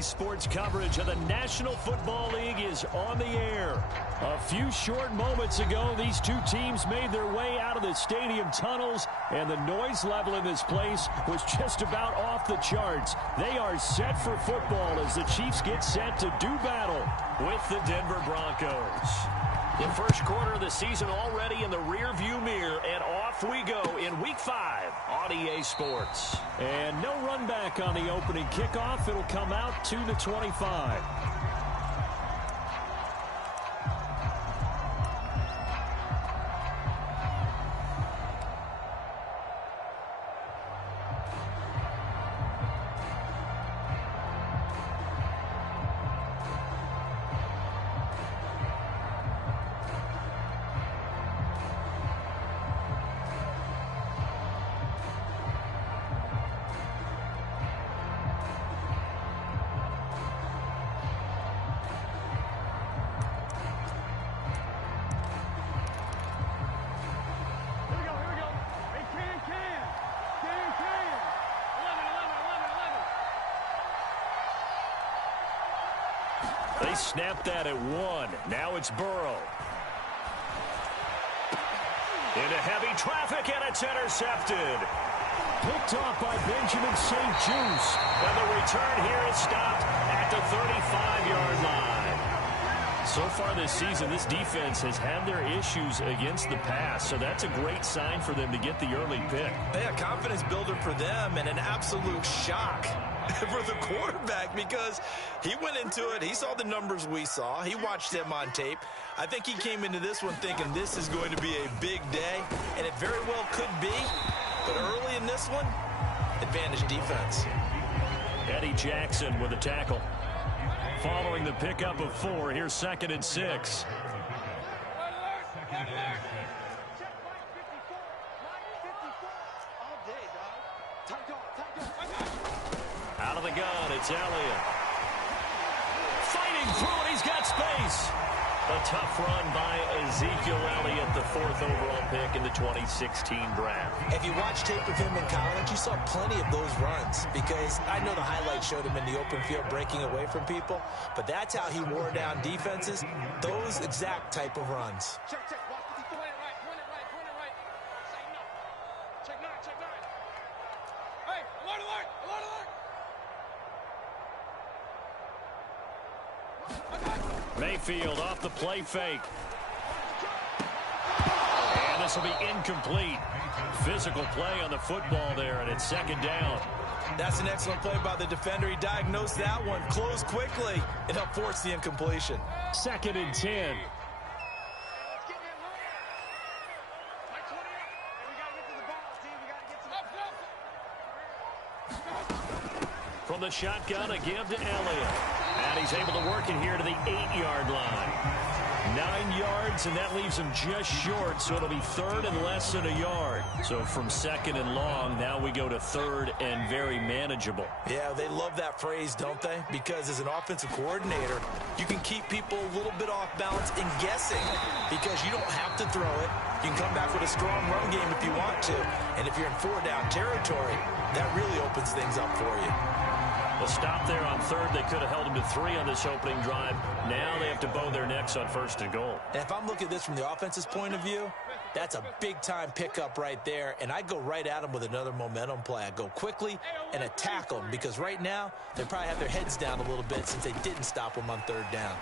RDA Sports coverage of the National Football League is on the air. A few short moments ago, these two teams made their way out of the stadium tunnels, and the noise level in this place was just about off the charts. They are set for football as the Chiefs get set to do battle with the Denver Broncos. The first quarter of the season already in the rearview mirror, and off we go in Week 5 on EA Sports. And no run back on the opening kickoff. It'll come out to the 25. They snapped that at 1. Now it's Burrow. Into heavy traffic, and it's intercepted. Picked off by Benjamin St. Juice. And the return here is stopped at the 35-yard line. So far this season, this defense has had their issues against the pass, so that's a great sign for them to get the early pick. Yeah, confidence builder for them and an absolute shock for the quarterback because he went into it. He saw the numbers we saw. He watched them on tape. I think he came into this one thinking this is going to be a big day, and it very well could be. But early in this one, advantage defense. Eddie Jackson with a tackle. Following the pickup of 4, here's 2nd and 6. Out of the gun, it's Elliott. Fighting through it, he's got space. A tough run by Ezekiel Elliott, the 4th overall pick in the 2016 draft. If you watch tape of him in college, you saw plenty of those runs because I know the highlights showed him in the open field breaking away from people, but that's how he wore down defenses, those exact type of runs. Check, check, watch the point it right, point it right, point it right. Say no. Check 9, check 9. Hey, alert, alert, alert, alert. Mayfield off the play fake. And this will be incomplete. Physical play on the football there, and it's 2nd down. That's an excellent play by the defender. He diagnosed that one, closed quickly, and helped force the incompletion. 2nd and 10. From the shotgun, a give to Elliott. And he's able to work it here to the 8-yard line. 9 yards, and that leaves him just short, so it'll be 3rd and less than a yard. So from 2nd and long, now we go to 3rd and very manageable. Yeah, they love that phrase, don't they? Because as an offensive coordinator, you can keep people a little bit off balance and guessing because you don't have to throw it. You can come back with a strong run game if you want to. And if you're in 4-down territory, that really opens things up for you. A stop there on 3rd. They could have held him to 3 on this opening drive. Now they have to bow their necks on 1st and goal. And if I'm looking at this from the offense's point of view, that's a big-time pickup right there. And I go right at them with another momentum play. I go quickly and attack them because right now they probably have their heads down a little bit since they didn't stop them on 3rd down.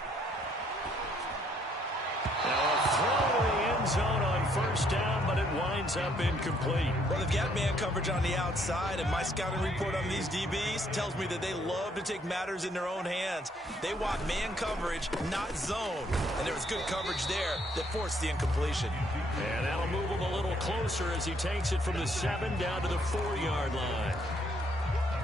Now a throw to the end zone on 1st down, but it winds up incomplete. Well, they've got man coverage on the outside, and my scouting report on these DBs tells me that they love to take matters in their own hands. They want man coverage, not zone. And there was good coverage there that forced the incompletion. And that'll move him a little closer as he takes it from the 7 down to the 4-yard line.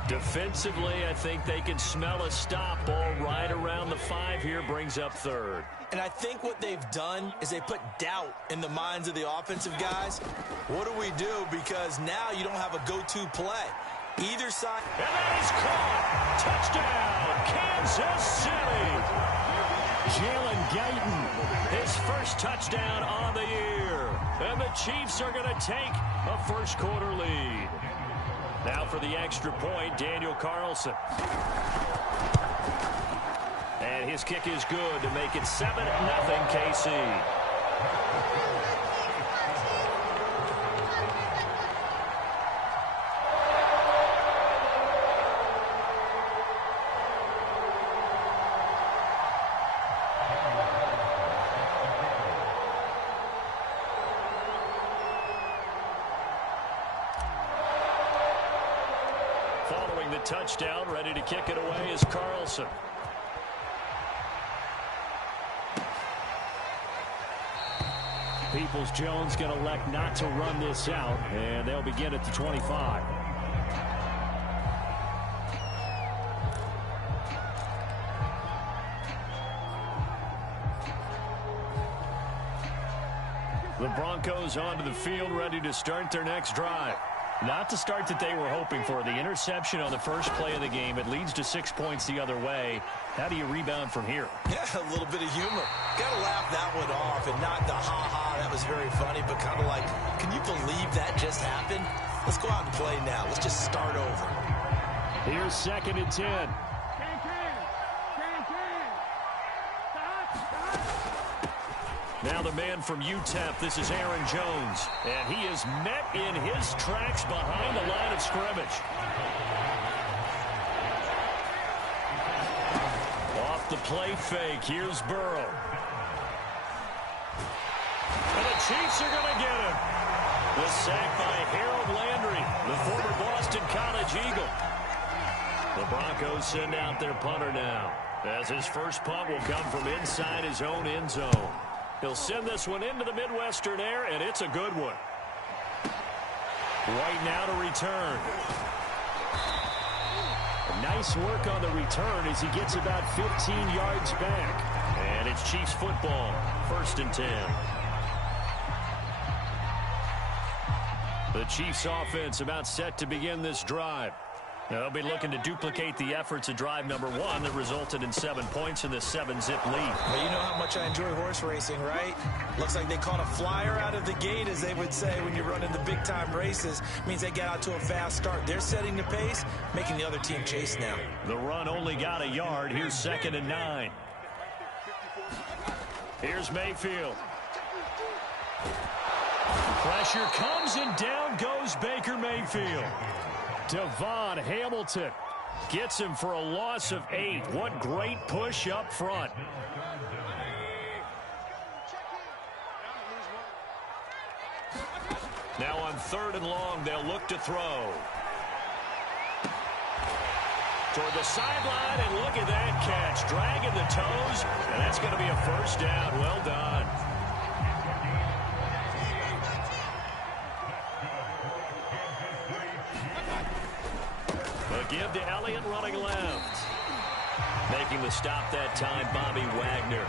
Defensively, I think they can smell a stop. Ball right around the 5 here, brings up 3rd. And I think what they've done is they put doubt in the minds of the offensive guys. What do we do? Because now you don't have a go-to play. Either side. And that is caught. Touchdown, Kansas City. Jalen Guyton, his first touchdown on the year. And the Chiefs are going to take a first quarter lead. Now for the extra point, Daniel Carlson. And his kick is good to make it 7-0 KC. Following the touchdown, ready to kick it away is Carlson. Peoples-Jones going to elect not to run this out, and they'll begin at the 25. The Broncos onto the field, ready to start their next drive. Not the start that they were hoping for. The interception on the first play of the game. It leads to 6 points the other way. How do you rebound from here? Yeah, a little bit of humor. Got to laugh that one off and not the ha-ha. That was very funny, but kind of like, can you believe that just happened? Let's go out and play now. Let's just start over. Here's 2nd and 10. Now the man from UTEP, this is Aaron Jones. And he is met in his tracks behind the line of scrimmage. Off the play fake, here's Burrow. And the Chiefs are going to get him. The sack by Harold Landry, the former Boston College Eagle. The Broncos send out their punter now, as his first punt will come from inside his own end zone. He'll send this one into the Midwestern air, and it's a good one. Right now to return. Nice work on the return as he gets about 15 yards back. And it's Chiefs football, 1st and 10. The Chiefs offense about set to begin this drive. They'll be looking to duplicate the efforts of drive number 1 that resulted in 7 points in the 7-zip lead. Well, you know how much I enjoy horse racing, right? Looks like they caught a flyer out of the gate, as they would say when you're running the big-time races. Means they get out to a fast start. They're setting the pace, making the other team chase now. The run only got a yard. Here's 2nd and 9. Here's Mayfield. Pressure comes, and down goes Baker Mayfield. Devon Hamilton gets him for a loss of 8. What great push up front. Now on 3rd and long, they'll look to throw. Toward the sideline, and look at that catch. Dragging the toes, and that's going to be a first down. Well done. Give to Elliott running left. Making the stop that time, Bobby Wagner.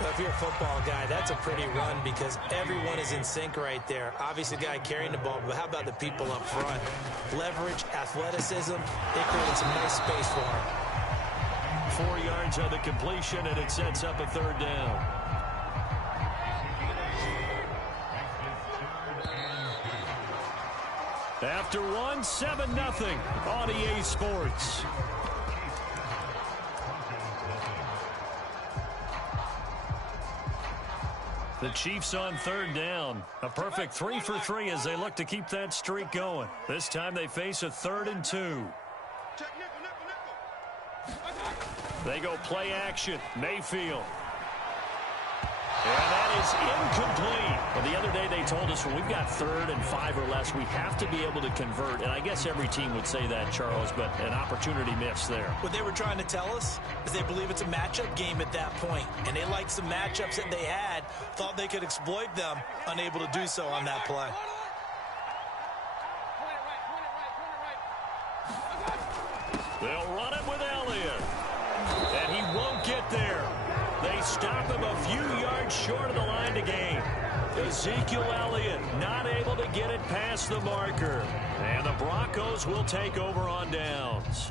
Well, if you're a football guy, that's a pretty run because everyone is in sync right there. Obviously, the guy carrying the ball, but how about the people up front? Leverage, athleticism, they created some nice space for him. 4 yards on the completion, and it sets up a 3rd down. After 1, 7-0 on EA Sports. The Chiefs on 3rd down. A perfect 3 for 3 as they look to keep that streak going. This time they face a 3rd and 2. They go play action. Mayfield. And that is incomplete. Well, the other day they told us when we've got 3rd and 5 or less, we have to be able to convert. And I guess every team would say that, Charles, but an opportunity missed there. What they were trying to tell us is they believe it's a matchup game at that point. And they liked some matchups that they had, thought they could exploit them, unable to do so on that play. They'll run it with Elliott. And he won't get there. They stop him a few yards short of the line to gain. Ezekiel Elliott not able to get it past the marker. And the Broncos will take over on downs.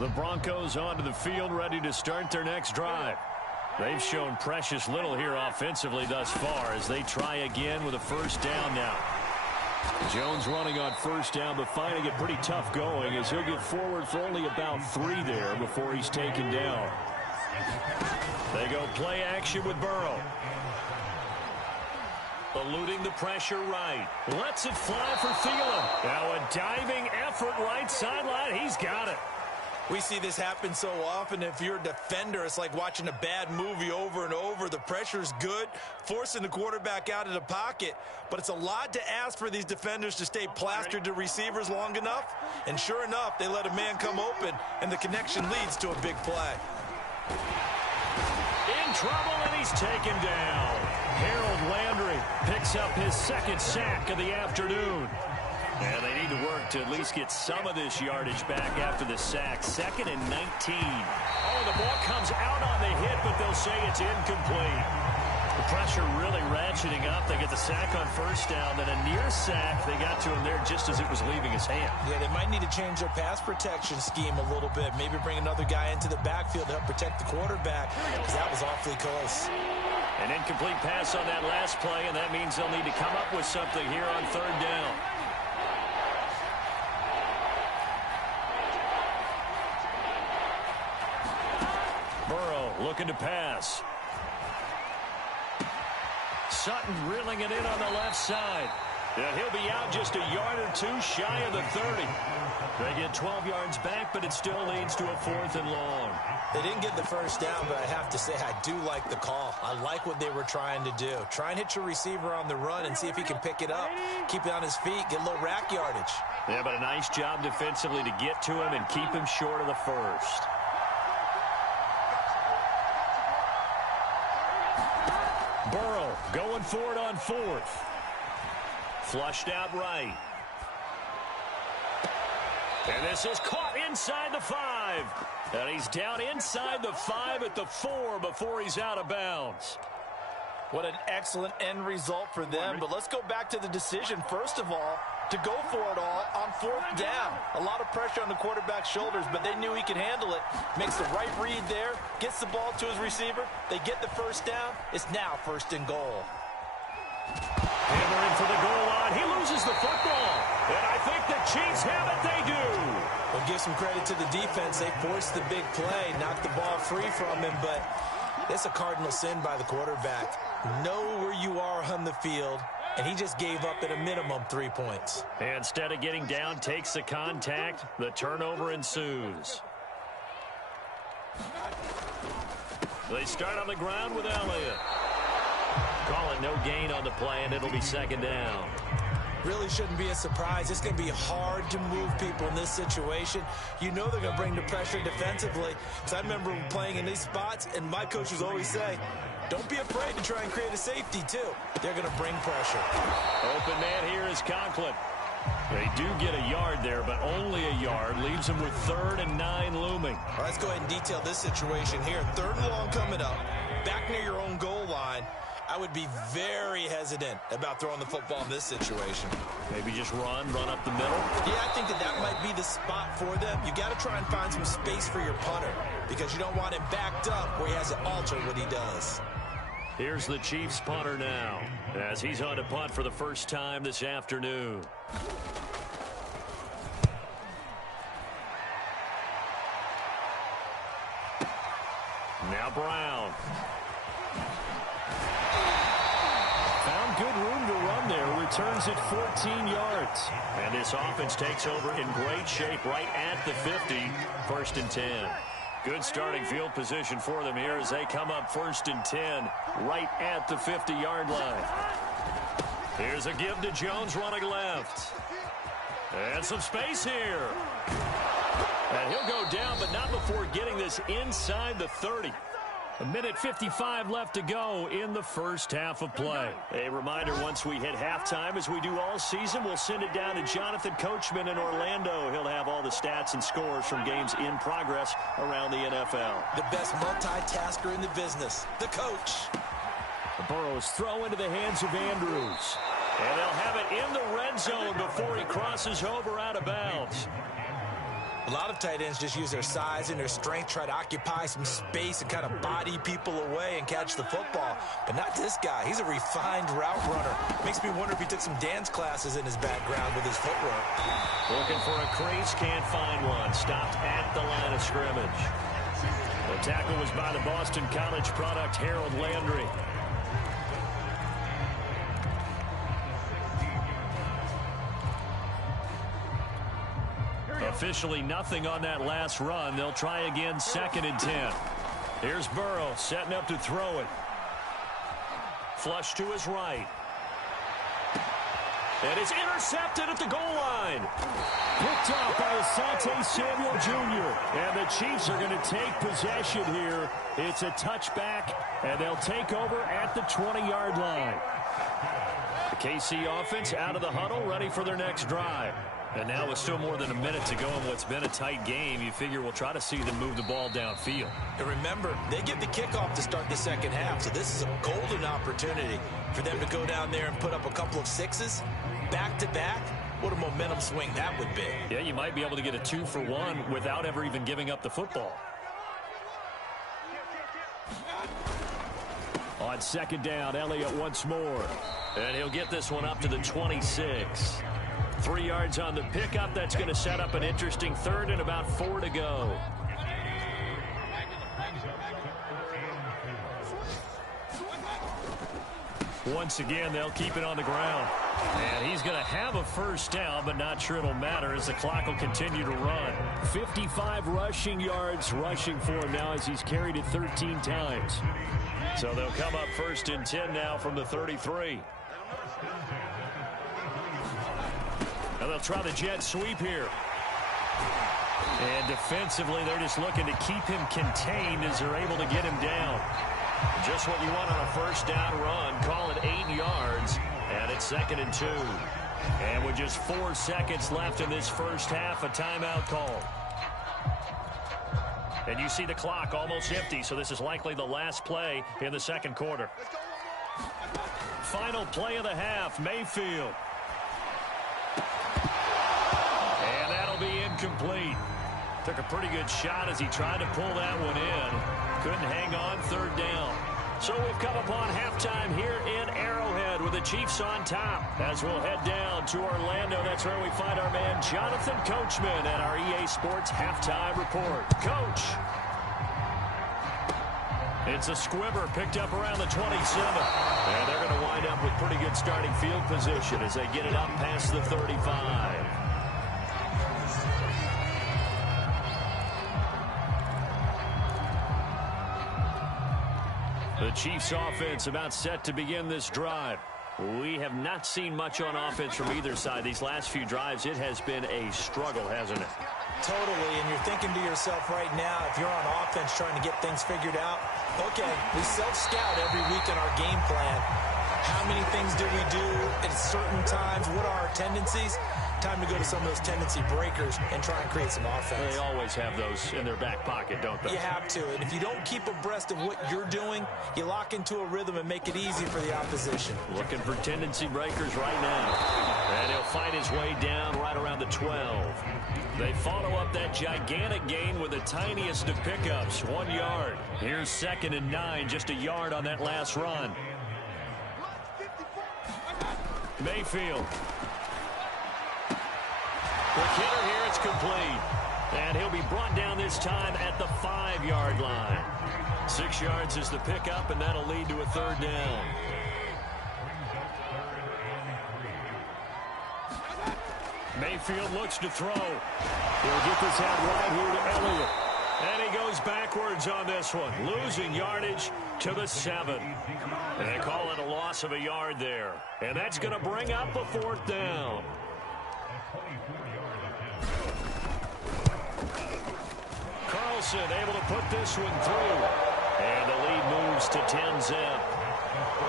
The Broncos onto the field, ready to start their next drive. They've shown precious little here offensively thus far as they try again with a 1st down now. Jones running on first down, but finding it pretty tough going as he'll get forward for only about 3 there before he's taken down. They go play action with Burrow. Eluding the pressure right. Lets it fly for Thielen. Now a diving effort right sideline. He's got it. We see this happen so often. If you're a defender, it's like watching a bad movie over and over. The pressure's good, forcing the quarterback out of the pocket. But it's a lot to ask for these defenders to stay plastered to receivers long enough. And sure enough, they let a man come open, and the connection leads to a big play. In trouble, and he's taken down. Harold Landry picks up his second sack of the afternoon. And they need to work to at least get some of this yardage back after the sack. 2nd and 19. Oh, the ball comes out on the hit, but they'll say it's incomplete. The pressure really ratcheting up. They get the sack on first down, then a near sack. They got to him there just as it was leaving his hand. Yeah, they might need to change their pass protection scheme a little bit. Maybe bring another guy into the backfield to help protect the quarterback, because that was awfully close. An incomplete pass on that last play, and that means they'll need to come up with something here on 3rd down. Burrow looking to pass. Sutton reeling it in on the left side. And he'll be out just a yard or 2 shy of the 30. They get 12 yards back, but it still leads to a 4th and long. They didn't get the first down, but I have to say I do like the call. I like what they were trying to do. Try and hit your receiver on the run and see if he can pick it up. Keep it on his feet, get a little rack yardage. Yeah, but a nice job defensively to get to him and keep him short of the first. Burrow going for it on 4th. Flushed out right. And this is caught inside the 5. And he's down inside the 5 at the 4 before he's out of bounds. What an excellent end result for them. But let's go back to the decision, first of all, to go for it all on 4th down. A lot of pressure on the quarterback's shoulders, but they knew he could handle it. Makes the right read there, gets the ball to his receiver. They get the first down. It's now 1st and goal. Hammer in for the goal line. He loses the football. And I think the Chiefs have it. They do. We'll give some credit to the defense. They forced the big play, knocked the ball free from him, but it's a cardinal sin by the quarterback. Know where you are on the field, and he just gave up at a minimum 3 points. Instead of getting down, takes the contact. The turnover ensues. They start on the ground with Elliott. Calling no gain on the play, and it'll be 2nd down. Really shouldn't be a surprise. It's going to be hard to move people in this situation. You know they're going to bring the pressure defensively. Because I remember playing in these spots, and my coaches always say, don't be afraid to try and create a safety, too. They're going to bring pressure. Open man here is Conklin. They do get a yard there, but only a yard. Leaves them with 3rd and 9 looming. All right, let's go ahead and detail this situation here. 3rd and long coming up. Back near your own goal line. I would be very hesitant about throwing the football in this situation. Maybe just run up the middle. Yeah, I think that might be the spot for them. You got to try and find some space for your punter because you don't want him backed up where he has to alter what he does. Here's the Chiefs punter now as he's on to punt for the first time this afternoon. Now Brown. Found good room to run there. Returns it 14 yards. And this offense takes over in great shape right at the 50. 1st and 10. Good starting field position for them here as they come up 1st and 10 right at the 50-yard line. Here's a give to Jones running left. And some space here. And he'll go down, but not before getting this inside the 30. A minute 55 left to go in the first half of play. A reminder, once we hit halftime, as we do all season, we'll send it down to Jonathan Coachman in Orlando. He'll have all the stats and scores from games in progress around the NFL. The best multitasker in the business, the coach. The Burrows throw into the hands of Andrews. And they'll have it in the red zone before he crosses over out of bounds. A lot of tight ends just use their size and their strength, try to occupy some space and kind of body people away and catch the football. But not this guy. He's a refined route runner. Makes me wonder if he took some dance classes in his background with his footwork. Looking for a crease, can't find one. Stopped at the line of scrimmage. The tackle was by the Boston College product, Harold Landry. Officially nothing on that last run. They'll try again, 2nd and 10. Here's Burrow setting up to throw it. Flush to his right. And it's intercepted at the goal line. Picked off by Asante Samuel Jr. And the Chiefs are going to take possession here. It's a touchback, and they'll take over at the 20-yard line. The KC offense out of the huddle, ready for their next drive. And now with still more than a minute to go in what's been a tight game, you figure we'll try to see them move the ball downfield. And remember, they get the kickoff to start the second half, so this is a golden opportunity for them to go down there and put up a couple of sixes back-to-back. What a momentum swing that would be. Yeah, you might be able to get a 2-for-1 without ever even giving up the football. On 2nd down, Elliott once more. And he'll get this one up to the 26. 3 yards on the pickup. That's going to set up an interesting 3rd and about 4 to go. Once again, they'll keep it on the ground. And he's going to have a first down, but not sure it'll matter as the clock will continue to run. 55 rushing yards rushing for him now as he's carried it 13 times. So they'll come up 1st and 10 now from the 33. Now they'll try the jet sweep here. And defensively, they're just looking to keep him contained as they're able to get him down. Just what you want on a first down run. Call it 8 yards. And it's 2nd and 2. And with just 4 seconds left in this first half, a timeout call. And you see the clock almost empty, so this is likely the last play in the second quarter. Final play of the half, Mayfield. And that'll be incomplete. Took a pretty good shot as he tried to pull that one in. Couldn't hang on, 3rd down. So we've come upon halftime here in Arrowhead with the Chiefs on top. As we'll head down to Orlando, that's where we find our man Jonathan Coachman at our EA Sports Halftime Report. Coach. It's a squibber picked up around the 27. And they're going to wind up with pretty good starting field position as they get it up past the 35. The Chiefs offense about set to begin this drive. We have not seen much on offense from either side. These last few drives, it has been a struggle, hasn't it? Totally, and you're thinking to yourself right now, if you're on offense trying to get things figured out, okay, we self-scout every week in our game plan. How many things do we do at certain times? What are our tendencies? Time to go to some of those tendency breakers and try and create some offense. They always have those in their back pocket, don't they? You have to, and if you don't keep abreast of what you're doing, you lock into a rhythm and make it easy for the opposition. Looking for tendency breakers right now. And he'll fight his way down right around the 12. They follow up that gigantic gain with the tiniest of pickups, 1 yard. Here's 2nd and 9, just a yard on that last run. Mayfield. Quick hitter here, it's complete. And he'll be brought down this time at the 5-yard line. 6 yards is the pickup, and that'll lead to a 3rd down. Mayfield looks to throw. He'll get this out right here to Elliott. And he goes backwards on this one, losing yardage to the 7. And they call it a loss of a yard there. And that's going to bring up a 4th down. Carlson able to put this one through. And the lead moves to 10-zip.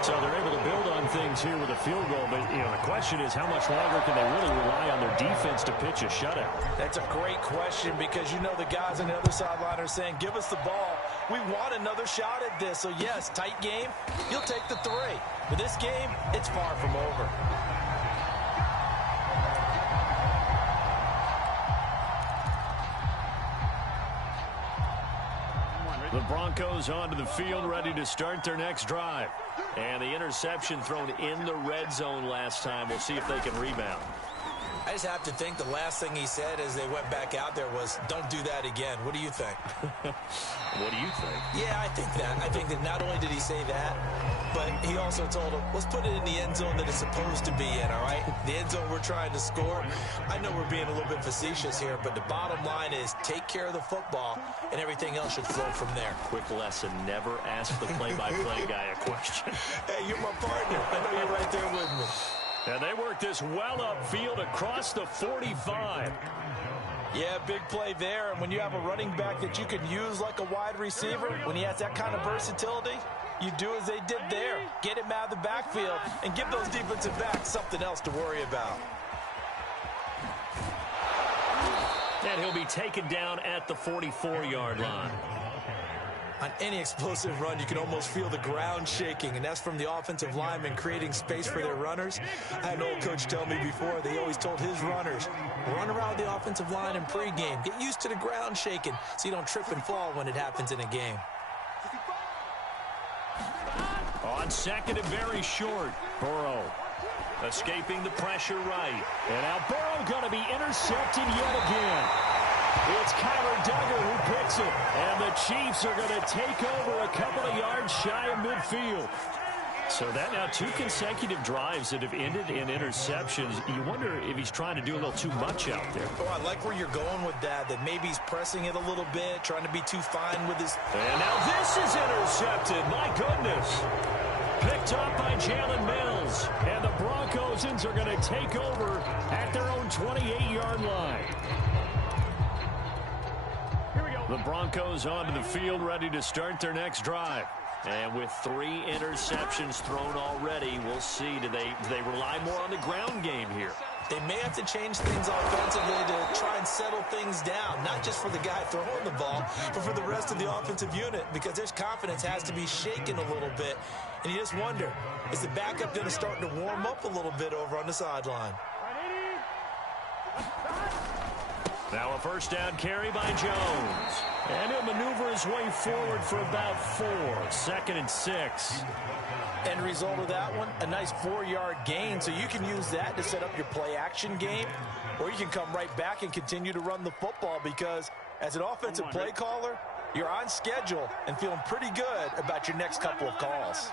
So they're able to build on things here with a field goal. But, you know, the question is how much longer can they really rely on their defense to pitch a shutout? That's a great question because, you know, the guys on the other sideline are saying, give us the ball. We want another shot at this. So, yes, tight game. You'll take the 3. But this game, it's far from over. The Broncos onto the field, ready to start their next drive. And the interception thrown in the red zone last time. We'll see if they can rebound. I just have to think the last thing he said as they went back out there was, don't do that again. What do you think? What do you think? Yeah, I think that. I think that not only did he say that, but he also told him, let's put it in the end zone that it's supposed to be in, all right? The end zone we're trying to score. I know we're being a little bit facetious here, but the bottom line is take care of the football, and everything else should flow from there. Quick lesson, never ask the play-by-play guy a question. Hey, you're my partner. I know you're right there with me. And they work this well upfield across the 45. Yeah, big play there. And when you have a running back that you can use like a wide receiver, when he has that kind of versatility, you do as they did there. Get him out of the backfield and give those defensive backs something else to worry about. And he'll be taken down at the 44-yard line. On any explosive run, you can almost feel the ground shaking, and that's from the offensive linemen creating space for their runners. I had an old coach tell me before, they always told his runners, run around the offensive line in pregame. Get used to the ground shaking so you don't trip and fall when it happens in a game. On second and very short, Burrow escaping the pressure right. And now Burrow going to be intercepted yet again. It's Kyler Duggar who picks it. And the Chiefs are going to take over a couple of yards shy of midfield. So that now 2 consecutive drives that have ended in interceptions. You wonder if he's trying to do a little too much out there. Oh, I like where you're going with that maybe he's pressing it a little bit, trying to be too fine with his... And now this is intercepted. My goodness. Picked up by Jalen Mills. And the Broncos are going to take over at their own 28-yard line. The Broncos onto the field, ready to start their next drive. And with 3 interceptions thrown already, we'll see. Do they rely more on the ground game here? They may have to change things offensively to try and settle things down, not just for the guy throwing the ball, but for the rest of the offensive unit, because their confidence has to be shaken a little bit. And you just wonder, is the backup going to start to warm up a little bit over on the sideline? Now a first down carry by Jones. And he'll maneuver his way forward for about 4. 2nd and 6. End result of that one, a nice 4-yard gain. So you can use that to set up your play-action game, or you can come right back and continue to run the football, because as an offensive play caller, you're on schedule and feeling pretty good about your next couple of calls.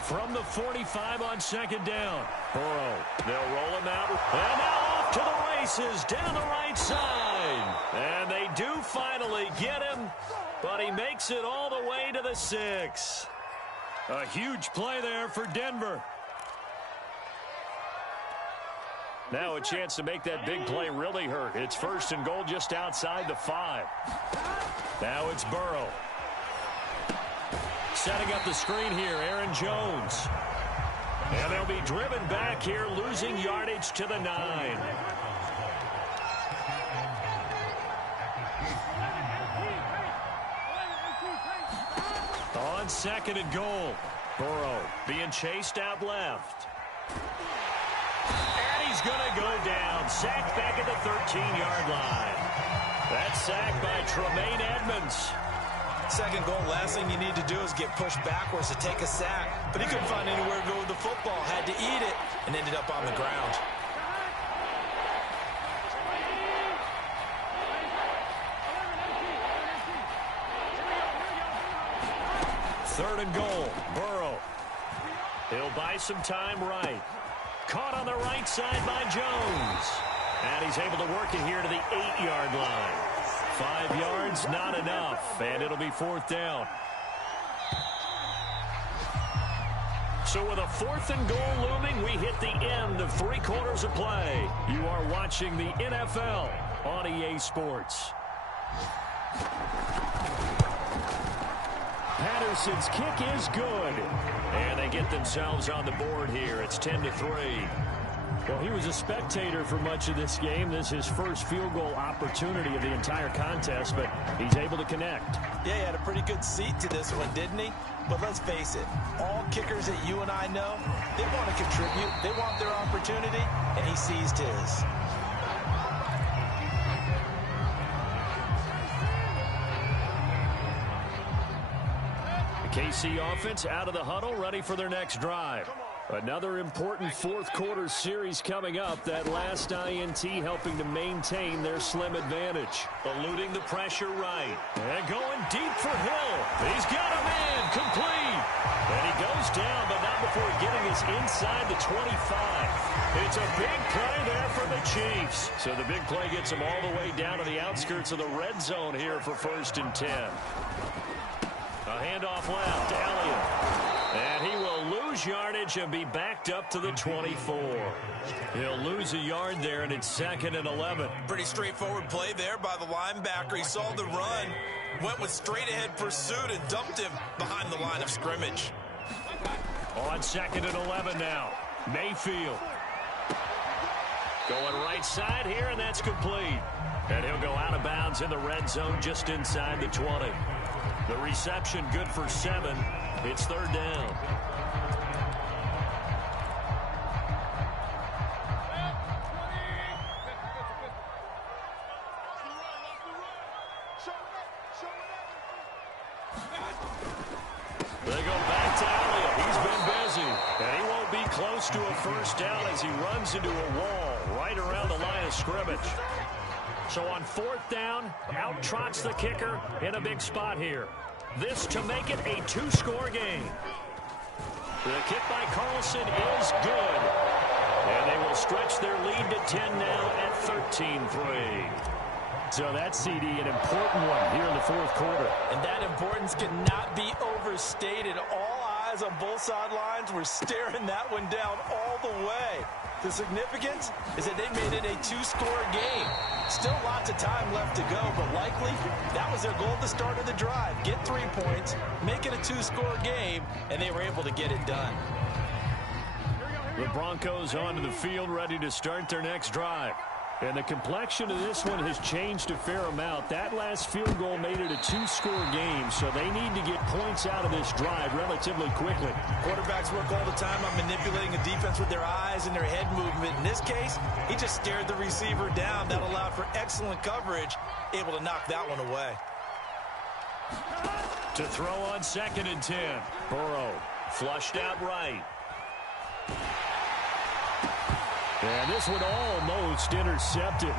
From the 45 on 2nd down. Burrow, they'll roll him out. And now off to the races down the right side. And they do finally get him, but he makes it all the way to the 6. A huge play there for Denver. Now a chance to make that big play really hurt. It's 1st and goal just outside the 5. Now it's Burrow. Setting up the screen here, Aaron Jones. And they'll be driven back here, losing yardage to the 9. On 2nd and goal, Burrow being chased out left. And he's going to go down. Sacked back at the 13-yard line. That's sacked by Tremaine Edmonds. 2nd goal, last thing you need to do is get pushed backwards to take a sack. But he couldn't find anywhere to go with the football. Had to eat it and ended up on the ground. Third and goal, Burrow. He'll buy some time right. Caught on the right side by Jones. And he's able to work it here to the 8-yard line. 5 yards, not enough, and it'll be 4th down. So with a 4th and goal looming, we hit the end of 3 quarters of play. You are watching the NFL on EA Sports. Patterson's kick is good. And they get themselves on the board here. It's 10-3. Well, he was a spectator for much of this game. This is his first field goal opportunity of the entire contest, but he's able to connect. Yeah, he had a pretty good seat to this one, didn't he? But let's face it, all kickers that you and I know, they want to contribute. They want their opportunity, and he seized his. KC offense out of the huddle, ready for their next drive. Another important fourth quarter series coming up. That last INT helping to maintain their slim advantage. Eluding the pressure right. And going deep for Hill. He's got a man complete. And he goes down, but not before getting us inside the 25. It's a big play there for the Chiefs. So the big play gets them all the way down to the outskirts of the red zone here for 1st and 10. A handoff left to Elliott. And he will lose yardage and be backed up to the 24. He'll lose a yard there, and it's 2nd and 11. Pretty straightforward play there by the linebacker. He saw the run, went with straight-ahead pursuit, and dumped him behind the line of scrimmage. On 2nd and 11 now. Mayfield. Going right side here, and that's complete. And he'll go out of bounds in the red zone just inside the 20. The reception good for 7. It's 3rd down. They go back to Elliott. He's been busy. And he won't be close to a first down as he runs into a wall right around the line of scrimmage. So on 4th down, out trots the kicker in a big spot here. This to make it a 2-score game. The kick by Carlson is good. And they will stretch their lead to 10 now at 13-3. So that CD, an important one here in the 4th quarter. And that importance cannot be overstated. All eyes on both sidelines were staring that one down all the way. The significance is that they made it a 2-score game. Still lots of time left to go, but likely that was their goal at the start of the drive. Get 3 points, make it a 2-score game, and they were able to get it done. The Broncos onto the field, ready to start their next drive. And the complexion of this one has changed a fair amount. That last field goal made it a 2-score game, so they need to get points out of this drive relatively quickly. Quarterbacks work all the time on manipulating a defense with their eyes and their head movement. In this case, he just stared the receiver down. That allowed for excellent coverage, able to knock that one away. To throw on 2nd and 10. Burrow flushed out right. And this one almost intercepted.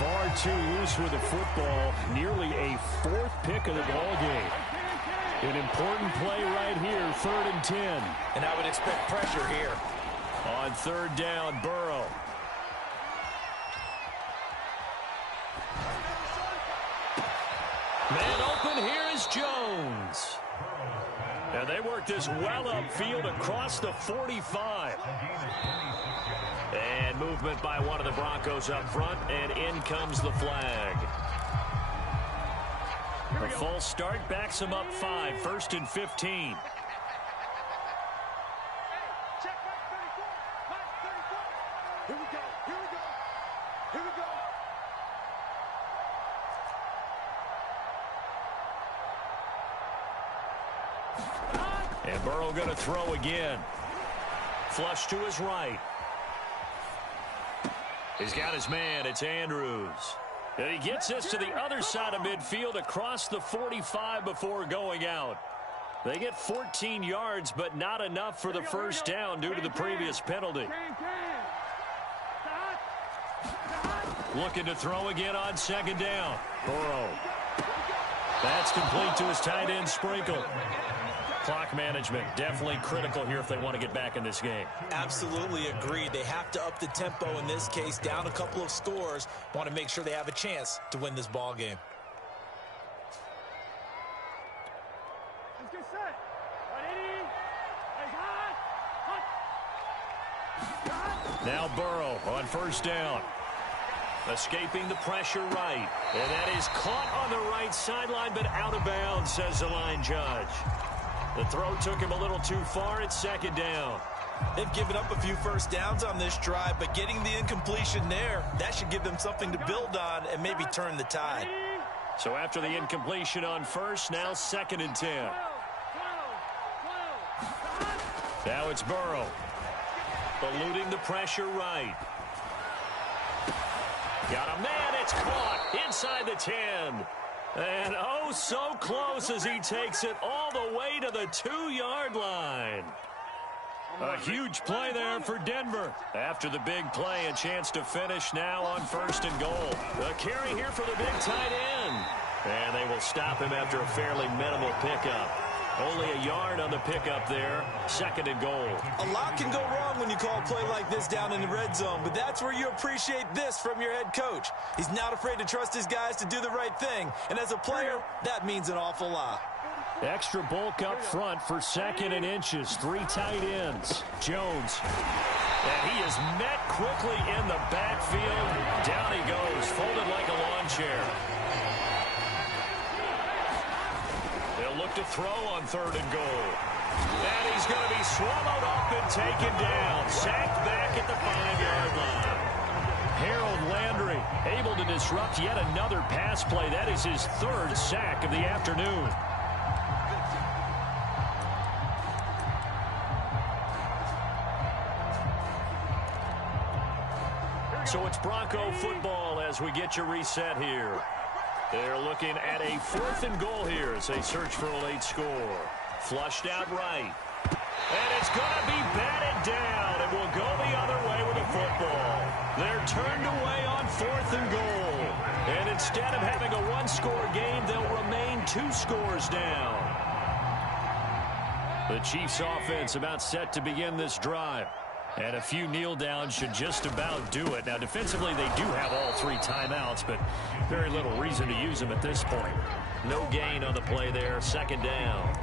Far too loose with the football. Nearly a 4th pick of the ball game. An important play right here, 3rd and 10. And I would expect pressure here. On 3rd down, Burrow. Man open, here is Jones. And they work this well upfield across the 45. And movement by one of the Broncos up front, and in comes the flag. A false start backs him up 5, 1st and 15. And Burrow going to throw again. Flush to his right. He's got his man. It's Andrews. And he gets this to the other side of midfield across the 45 before going out. They get 14 yards, but not enough for the first down due to the previous penalty. Looking to throw again on 2nd down. Burrow. That's complete to his tight end, Sprinkle. Clock management definitely critical here if they want to get back in this game. Absolutely agreed. They have to up the tempo in this case, down a couple of scores. Want to make sure they have a chance to win this ball game. Let's get set. Ready? Hot. Now Burrow on 1st down. Escaping the pressure right. And that is caught on the right sideline, but out of bounds, says the line judge. The throw took him a little too far. It's 2nd down. They've given up a few first downs on this drive, but getting the incompletion there, that should give them something to build on and maybe turn the tide. So after the incompletion on 1st, now 2nd and 10. Now it's Burrow. Eluding the pressure right. Got a man. It's caught inside the 10. And oh, so close as he takes it all the way to the 2-yard line. A huge play there for Denver. After the big play, a chance to finish now on 1st and goal. A carry here for the big tight end. And they will stop him after a fairly minimal pickup. Only a yard on the pickup there. 2nd and goal. A lot can go wrong when you call a play like this down in the red zone, but that's where you appreciate this from your head coach. He's not afraid to trust his guys to do the right thing, and as a player, that means an awful lot. Extra bulk up front for 2nd and inches. 3 tight ends. Jones. And he is met quickly in the backfield. Down he goes, folded like a lawn chair. They'll look to throw on 3rd and goal. And he's going to be swallowed up and taken down. Sacked back at the 5-yard line. Harold Landry able to disrupt yet another pass play. That is his 3rd sack of the afternoon. So it's Bronco football as we get you reset here. They're looking at a 4th and goal here as they search for a late score. Flushed out right. And it's going to be batted down. It will go the other way with the football. They're turned away on 4th and goal. And instead of having a 1-score game, they'll remain 2 scores down. The Chiefs offense about set to begin this drive. And a few kneel downs should just about do it. Now, defensively, they do have all 3 timeouts, but very little reason to use them at this point. No gain on the play there. 2nd down.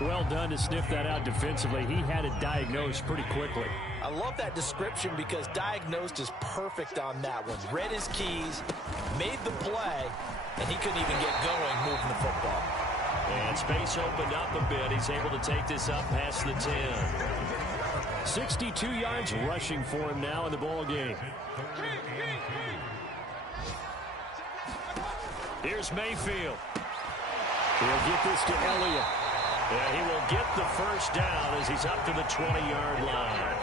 Well done to sniff that out defensively. He had it diagnosed pretty quickly. I love that description because diagnosed is perfect on that one. Read his keys, made the play, and he couldn't even get going moving the football. And space opened up a bit. He's able to take this up past the 10. 62 yards rushing for him now in the ball game. Here's Mayfield. He'll get this to Elliott. And he will get the 1st down as he's up to the 20-yard line.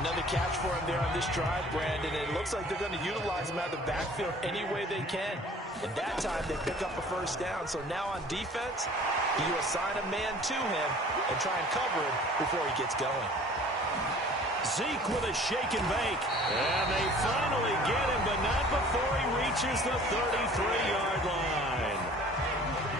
Another catch for him there on this drive, Brandon. It looks like they're going to utilize him out of the backfield any way they can. And that time they pick up a 1st down. So now on defense, you assign a man to him and try and cover him before he gets going. Zeke with a shake and bake. And they finally get him, but not before he reaches the 33-yard line.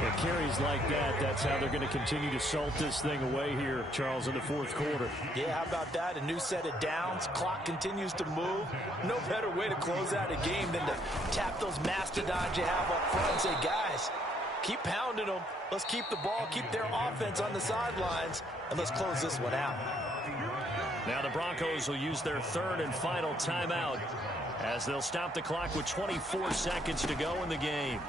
It carries like that. That's how they're going to continue to salt this thing away here, Charles, in the 4th quarter. Yeah, how about that? A new set of downs. Clock continues to move. No better way to close out a game than to tap those mastodons you have up front and say, guys, keep pounding them. Let's keep the ball, keep their offense on the sidelines, and let's close this one out. Now the Broncos will use their 3rd and final timeout as they'll stop the clock with 24 seconds to go in the game.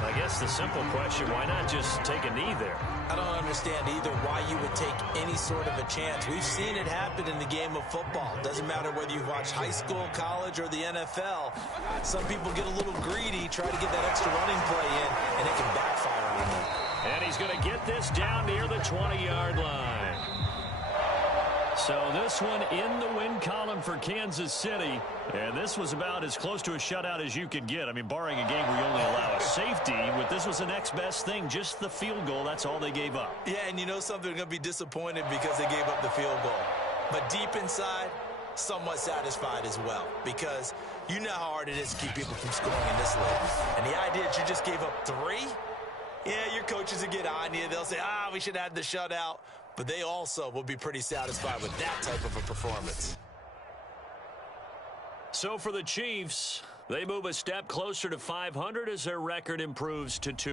I guess the simple question, why not just take a knee there? I don't understand either why you would take any sort of a chance. We've seen it happen in the game of football. Doesn't matter whether you watch high school, college, or the NFL. Some people get a little greedy, try to get that extra running play in, and it can backfire on them. And he's going to get this down near the 20-yard line. So this one in the win column for Kansas City. And this was about as close to a shutout as you could get. I mean, barring a game where you only allow a safety, but this was the next best thing, just the field goal. That's all they gave up. Yeah, and you know something, they're going to be disappointed because they gave up the field goal. But deep inside, somewhat satisfied as well, because you know how hard it is to keep people from scoring in this league. And the idea that you just gave up 3, yeah, your coaches will get on you. They'll say, we should have the shutout. But they also will be pretty satisfied with that type of a performance. So for the Chiefs, they move a step closer to 500 as their record improves to 2.